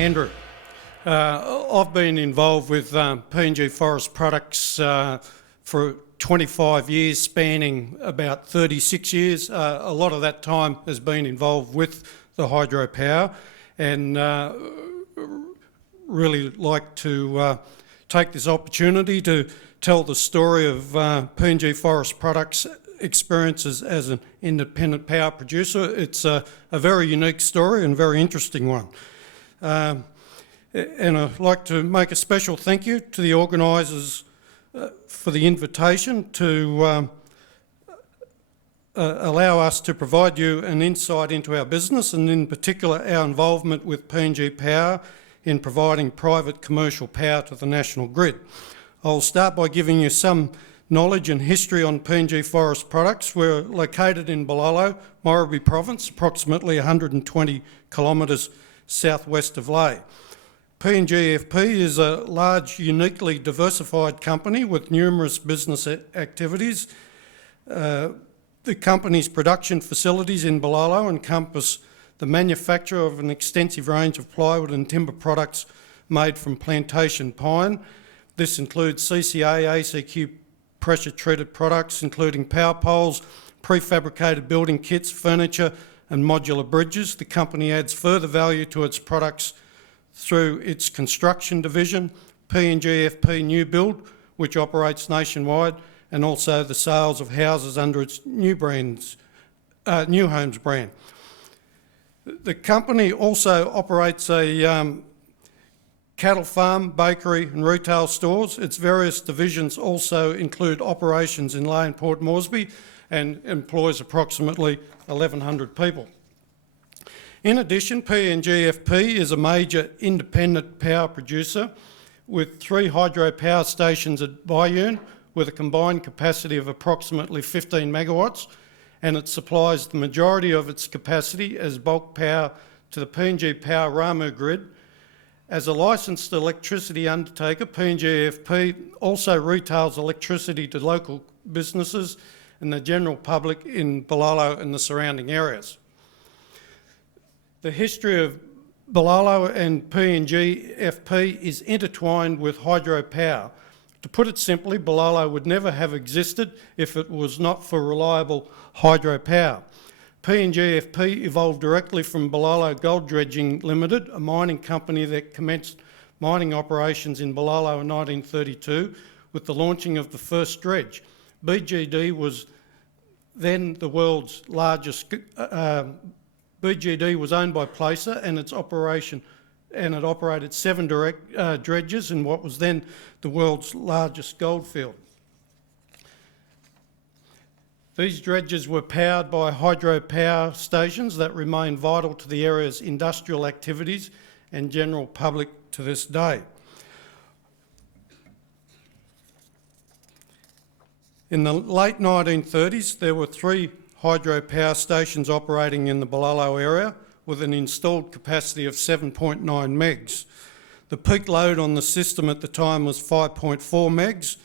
Andrew. I've been involved with PNG Forest Products for 25 years, spanning about 36 years. A lot of that time has been involved with the hydropower, and really like to take this opportunity to tell the story of PNG Forest Products' experiences as an independent power producer. It's a very unique story and very interesting one. And I'd like to make a special thank you to the organisers for the invitation to allow us to provide you an insight into our business, and in particular our involvement with PNG Power in providing private commercial power to the national grid. I'll start by giving you some knowledge and history on PNG Forest Products. We're located in Bulalo, Moribi Province, approximately 120 kilometres southwest of Lae. PNGFP is a large, uniquely diversified company with numerous business activities. The company's production facilities in Bulalo encompass the manufacture of an extensive range of plywood and timber products made from plantation pine. This includes CCA, ACQ pressure-treated products, including power poles, prefabricated building kits, furniture and modular bridges. The company adds further value to its products through its construction division, PNGFP New Build, which operates nationwide, and also the sales of houses under its New Homes brand. The company also operates a cattle farm, bakery and retail stores. Its various divisions also include operations in Lae and Port Moresby and employs approximately 1,100 people. In addition, PNGFP is a major independent power producer with 3 hydropower stations at Bayun with a combined capacity of approximately 15 megawatts, and it supplies the majority of its capacity as bulk power to the PNG Power Ramu grid. As a licensed electricity undertaker, PNGFP also retails electricity to local businesses and the general public in Bulalo and the surrounding areas. The history of Bulalo and PNGFP is intertwined with hydropower. To put it simply, Bulalo would never have existed if it was not for reliable hydropower. PNGFP evolved directly from Bulalo Gold Dredging Limited, a mining company that commenced mining operations in Bulalo in 1932 with the launching of the first dredge. BGD was then the world's largest. BGD was owned by Placer, and it operated 7 dredges in what was then the world's largest goldfield. These dredges were powered by hydropower stations that remain vital to the area's industrial activities and general public to this day. In the late 1930s, there were 3 hydropower stations operating in the Bulalo area with an installed capacity of 7.9 megs. The peak load on the system at the time was 5.4 megs.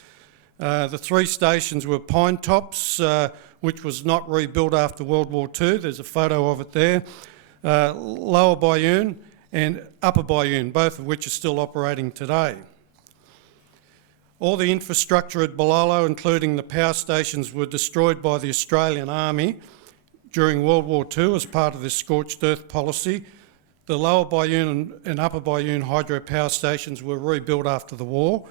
The 3 stations were Pine Tops, which was not rebuilt after World War II. There's a photo of it there. Lower Bayun and Upper Bayun, both of which are still operating today. All the infrastructure at Bulalo, including the power stations, were destroyed by the Australian Army during World War II as part of this scorched earth policy. The Lower Bayun and Upper Bayun hydropower stations were rebuilt after the war.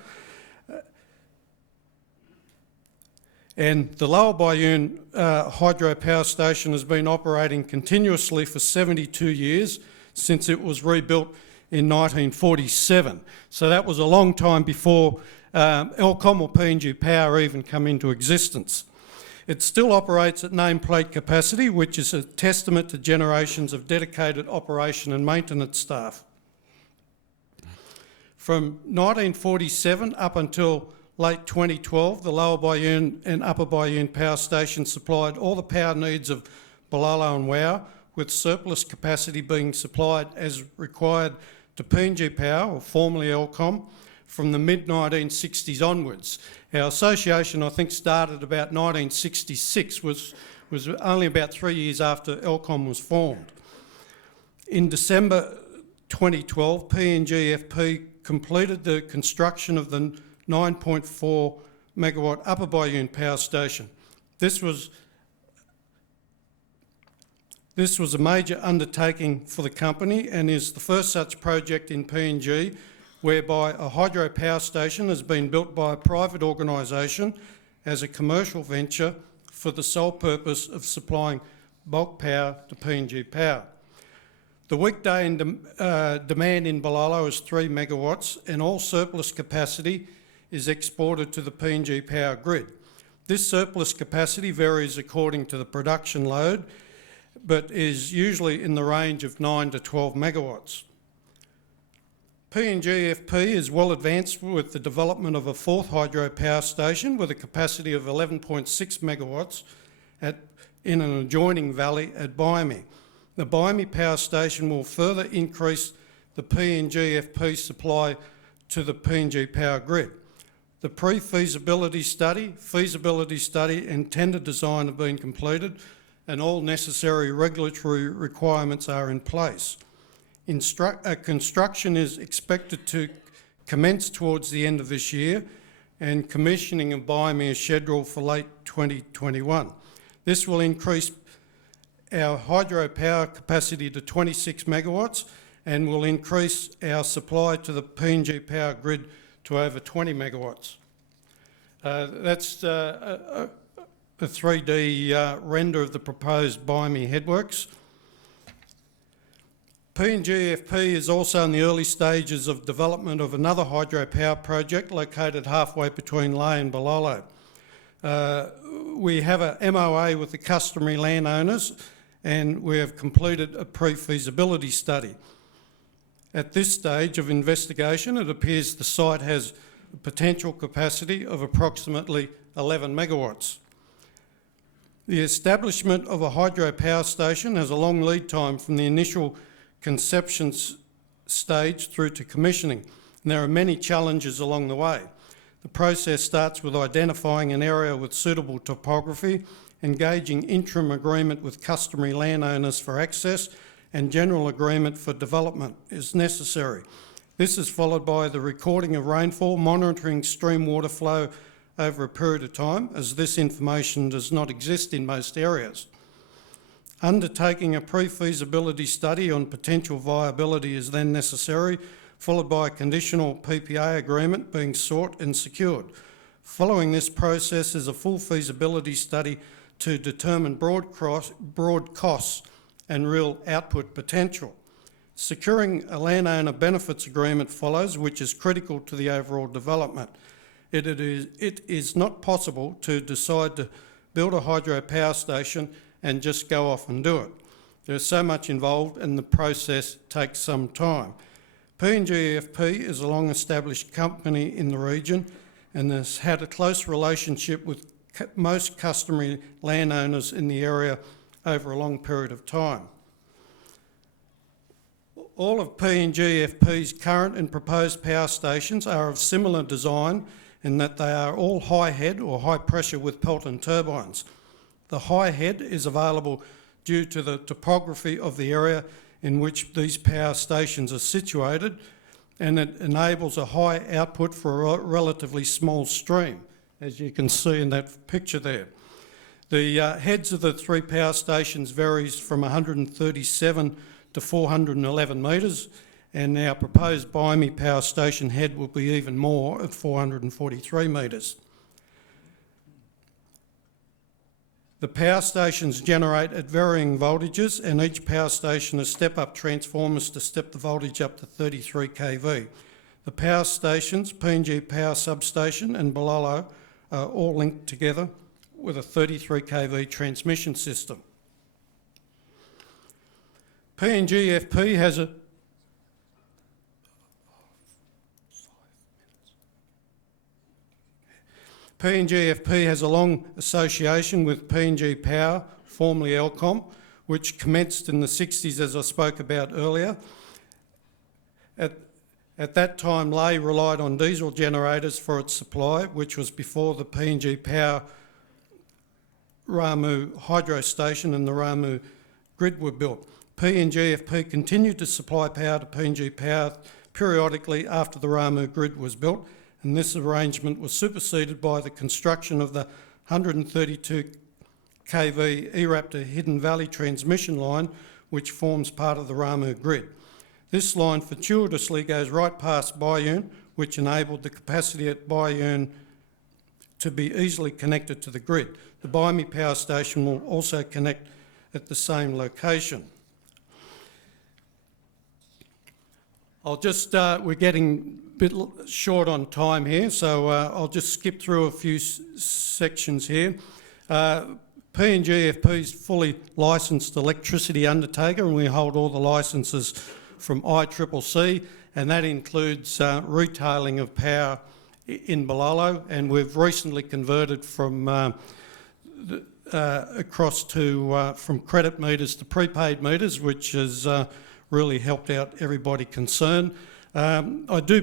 And the Lower Bayun hydropower station has been operating continuously for 72 years since it was rebuilt in 1947. So that was a long time before Elcom or PNG Power even come into existence. It still operates at nameplate capacity, which is a testament to generations of dedicated operation and maintenance staff. From 1947 up until late 2012, the Lower Bayun and Upper Bayun power stations supplied all the power needs of Bulalo and Wau, with surplus capacity being supplied as required to PNG Power, or formerly Elcom, from the mid-1960s onwards. Our association, I think, started about 1966, was only about 3 years after Elcom was formed. In December 2012, PNG completed the construction of the 9.4 megawatt Upper Bayun power station. This was a major undertaking for the company and is the first such project in PNG whereby a hydro power station has been built by a private organisation as a commercial venture for the sole purpose of supplying bulk power to PNG Power. The weekday demand in Balolo is 3 megawatts and all surplus capacity is exported to the PNG Power grid. This surplus capacity varies according to the production load, but is usually in the range of 9 to 12 megawatts. PNG is well advanced with the development of a fourth hydro power station with a capacity of 11.6 megawatts in an adjoining valley at Biome. The Biome power station will further increase the PNG supply to the PNG Power grid. The pre-feasibility study, feasibility study and tender design have been completed and all necessary regulatory requirements are in place. Construction is expected to commence towards the end of this year and commissioning of Biome is scheduled for late 2021. This will increase our hydro power capacity to 26 megawatts and will increase our supply to the PNG Power grid to over 20 megawatts. That's a 3D render of the proposed Biome headworks. PNG is also in the early stages of development of another hydropower project located halfway between Lae and Balolo. We have a MOA with the customary landowners and we have completed a pre-feasibility study. At this stage of investigation, it appears the site has a potential capacity of approximately 11 megawatts. The establishment of a hydropower station has a long lead time from the initial conception stage through to commissioning, and there are many challenges along the way. The process starts with identifying an area with suitable topography, engaging interim agreement with customary landowners for access, and general agreement for development is necessary. This is followed by the recording of rainfall, monitoring stream water flow over a period of time, as this information does not exist in most areas. Undertaking a pre-feasibility study on potential viability is then necessary, followed by a conditional PPA agreement being sought and secured. Following this process is a full feasibility study to determine broad costs and real output potential. Securing a landowner benefits agreement follows, which is critical to the overall development. It is not possible to decide to build a hydropower station and just go off and do it. There's so much involved and the process takes some time. PNG is a long-established company in the region and has had a close relationship with most customary landowners in the area over a long period of time. All of PNG current and proposed power stations are of similar design in that they are all high head or high pressure with Pelton turbines. The high head is available due to the topography of the area in which these power stations are situated, and it enables a high output for a relatively small stream, as you can see in that picture there. The heads of the three power stations varies from 137 to 411 metres, and our proposed Biome power station head will be even more at 443 metres. The power stations generate at varying voltages, and each power station has step-up transformers to step the voltage up to 33 kV. The power stations, PNG Power Substation and Balolo, are all linked together with a 33 kV transmission system. PNG has a PNG has a long association with PNG Power, formerly Elcom, which commenced in the 60s, as I spoke about earlier. At that time, Lae relied on diesel generators for its supply, which was before the PNG Power Ramu hydro station and the Ramu grid were built. PNGFP continued to supply power to PNG Power periodically after the Ramu grid was built, and this arrangement was superseded by the construction of the 132 kV ERAP Hidden Valley transmission line, which forms part of the Ramu grid. This line fortuitously goes right past Bayun, which enabled the capacity at Bayun to be easily connected to the grid. The Bayumi Power Station will also connect at the same location. We're getting a bit short on time here, so I'll just skip through a few sections here. PNGFP is fully licensed electricity undertaker, and we hold all the licences from ICCC, and that includes retailing of power in Balalo, and we've recently converted from from credit meters to prepaid meters, which has really helped out everybody concerned. I do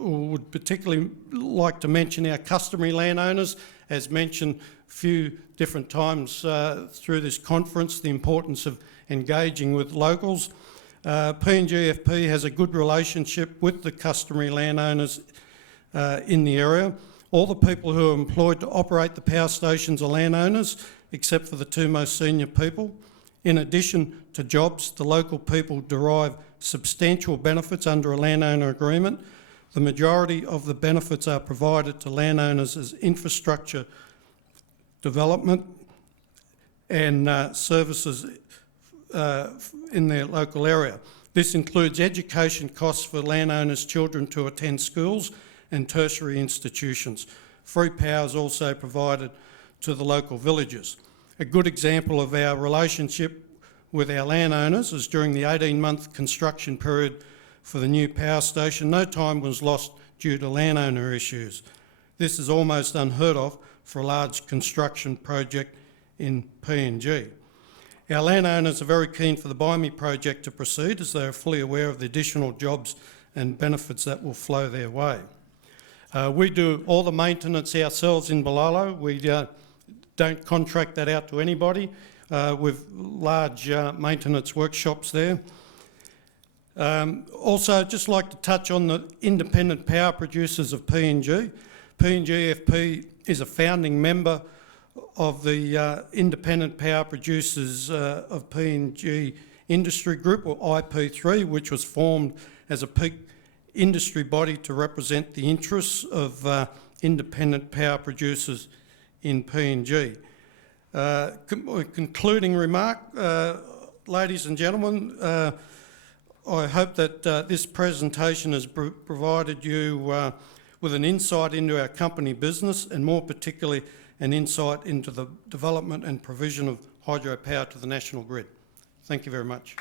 would particularly like to mention our customary landowners, as mentioned a few different times through this conference, the importance of engaging with locals. PNGFP has a good relationship with the customary landowners in the area. All the people who are employed to operate the power stations are landowners, except for the two most senior people. In addition to jobs, the local people derive substantial benefits under a landowner agreement. The majority of the benefits are provided to landowners as infrastructure development and services in their local area. This includes education costs for landowners' children to attend schools and tertiary institutions. Free power is also provided to the local villages. A good example of our relationship with our landowners is during the 18-month construction period for the new power station. No time was lost due to landowner issues. This is almost unheard of for a large construction project in PNG. Our landowners are very keen for the Bayumi project to proceed, as they are fully aware of the additional jobs and benefits that will flow their way. We do all the maintenance ourselves in Balalo. We don't contract that out to anybody with large maintenance workshops there. Also, I'd just like to touch on the independent power producers of PNG. PNGFP is a founding member of the Independent Power Producers of PNG Industry Group, or IP3, which was formed as a peak industry body to represent the interests of independent power producers in PNG. Concluding remark, ladies and gentlemen, I hope that this presentation has provided you with an insight into our company business, and more particularly an insight into the development and provision of hydropower to the national grid. Thank you very much.